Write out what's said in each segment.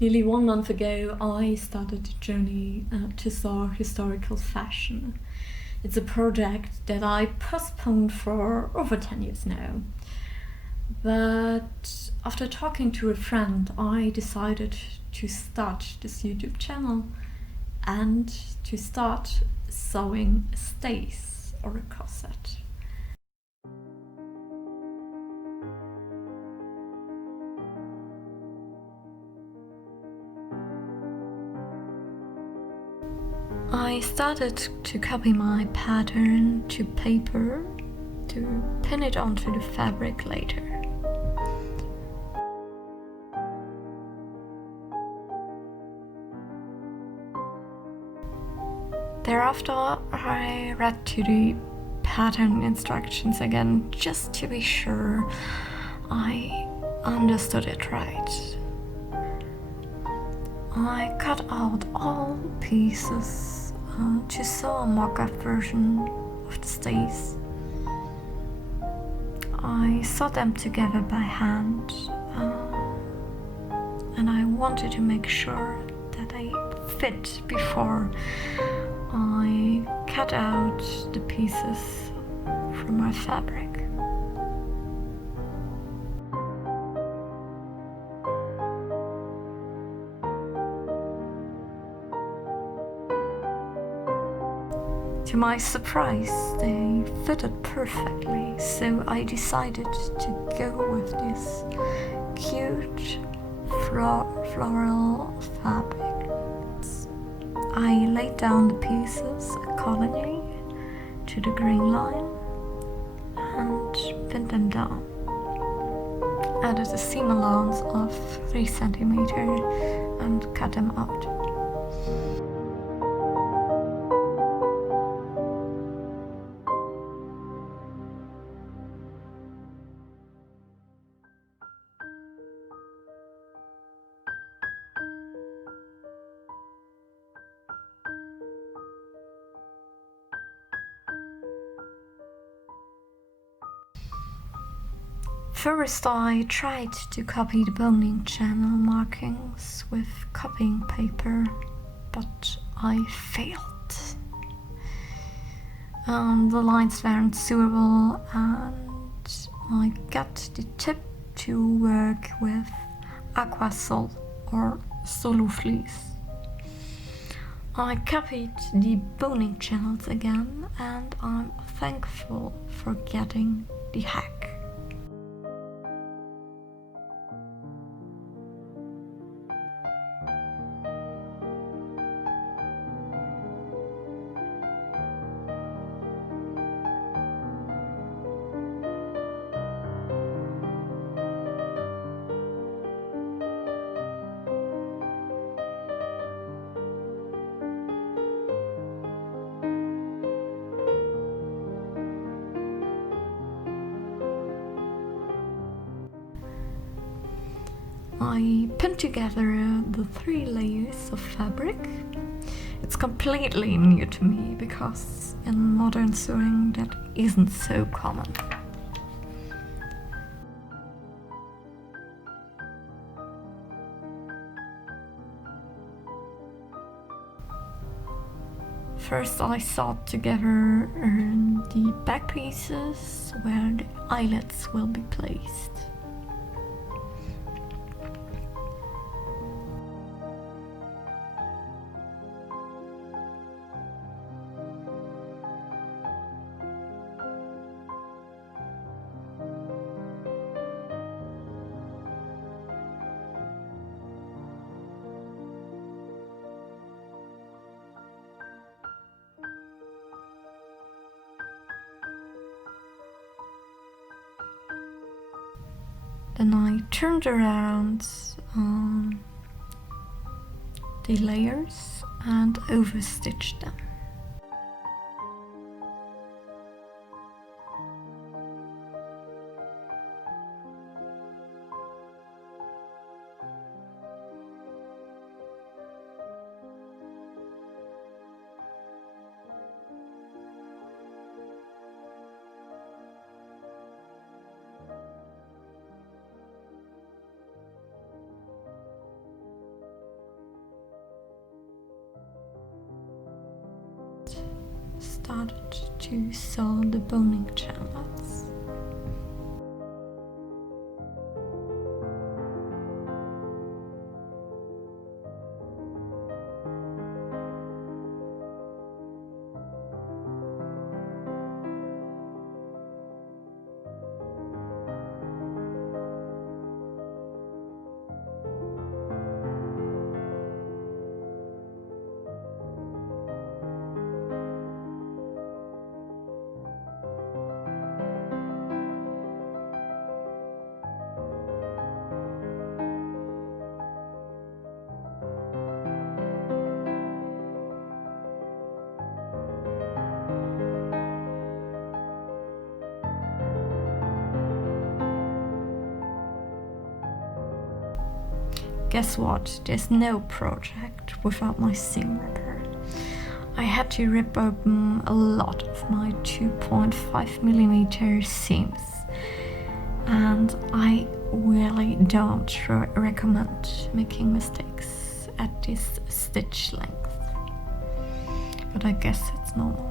Nearly 1 month ago, I started a journey to saw historical fashion. It's a project that I postponed for over 10 years now. But after talking to a friend, I decided to start this YouTube channel and to start sewing a stays or a corset. I started to copy my pattern to paper to pin it onto the fabric later. Thereafter, I read to the pattern instructions again just to be sure I understood it right. I cut out all pieces to sew a mock-up version of the stays. I sewed them together by hand and I wanted to make sure that they fit before I cut out the pieces from my fabric. To my surprise, they fitted perfectly, so I decided to go with this cute floral fabric. I laid down the pieces accordingly to the green line and pinned them down. Added a seam allowance of 3 centimeters and cut them out. First, I tried to copy the boning channel markings with copying paper, but I failed. The lines weren't suitable and I got the tip to work with aquasol or Soluvlies. I copied the boning channels again and I'm thankful for getting the hack. I pinned together the 3 layers of fabric. It's completely new to me because in modern sewing that isn't so common. First I sewed together the back pieces where the eyelets will be placed. Then I turned around the layers and overstitched them. started to sew the boning chainlets. Guess what? There's no project without my seam ripper. I had to rip open a lot of my 2.5mm seams, and I really don't recommend making mistakes at this stitch length, but I guess it's normal.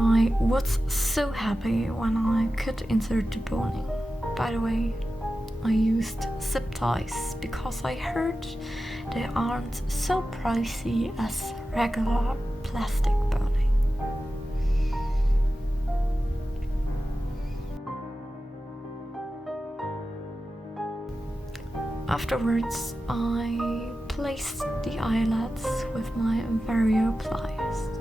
I was so happy when I could insert the boning. By the way, I used zip ties because I heard they aren't so pricey as regular plastic boning. Afterwards, I placed the eyelets with my Vario pliers.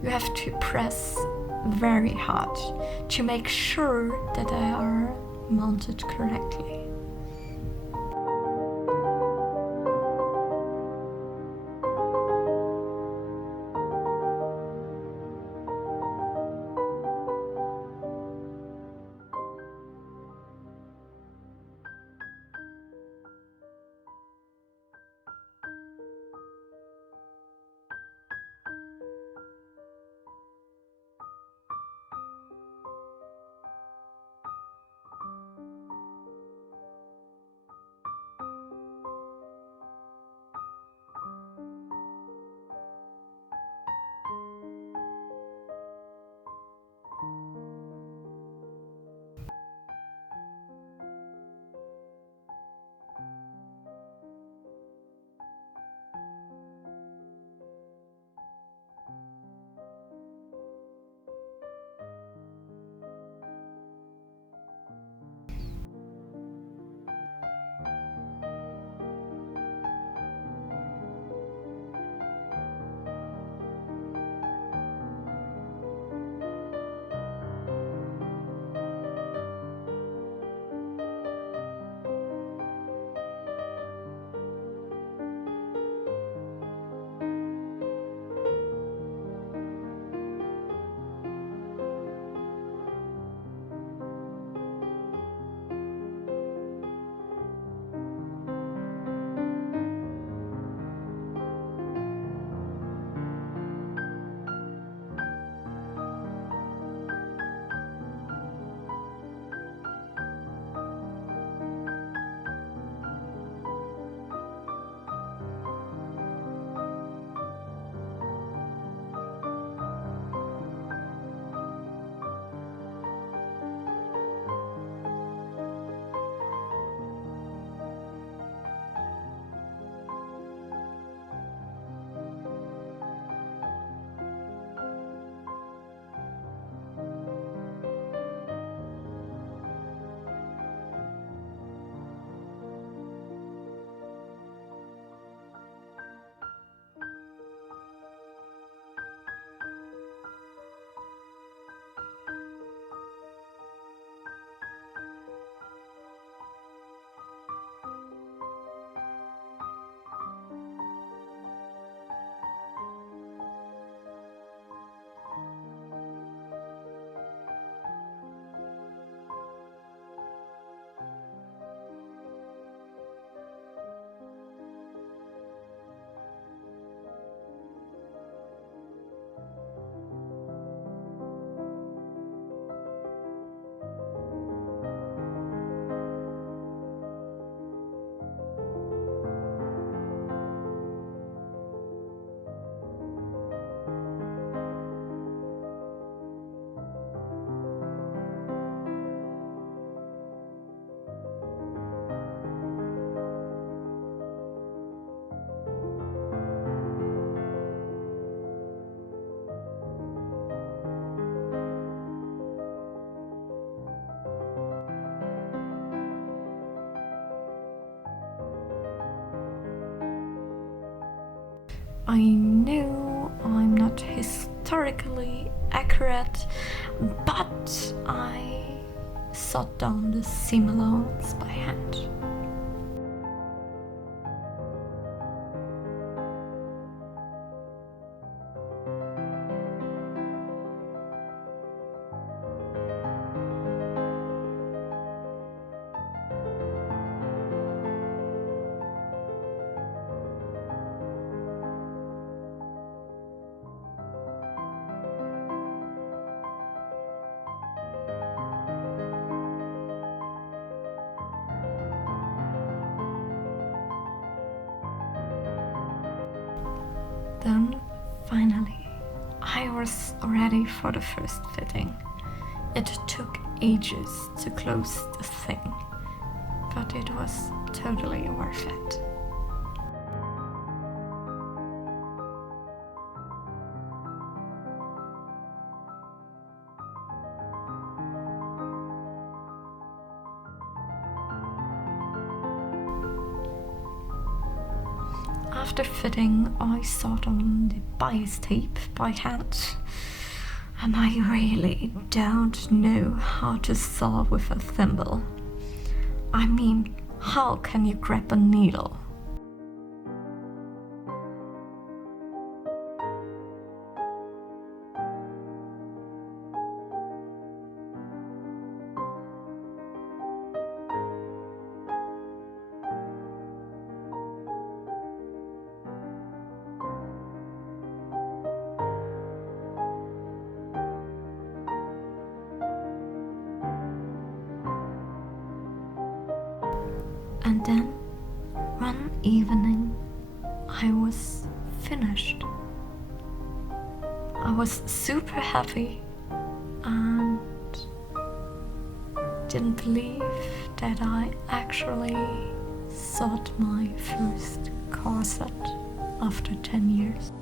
You have to press very hard to make sure that they are mounted correctly. I know I'm not historically accurate, but I sewed down the seam allowance by hand. Then, finally, I was ready for the first fitting. It took ages to close the thing, but it was totally worth it. After fitting, I sewed on the bias tape by hand, and I really don't know how to sew with a thimble. I mean, how can you grab a needle? And then, one evening, I was finished. I was super happy and didn't believe that I actually sewed my first corset after 10 years.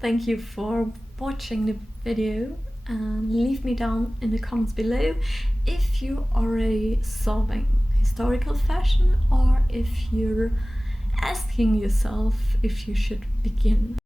Thank you for watching the video, and leave me down in the comments below if you are already solving historical fashion or if you're asking yourself if you should begin.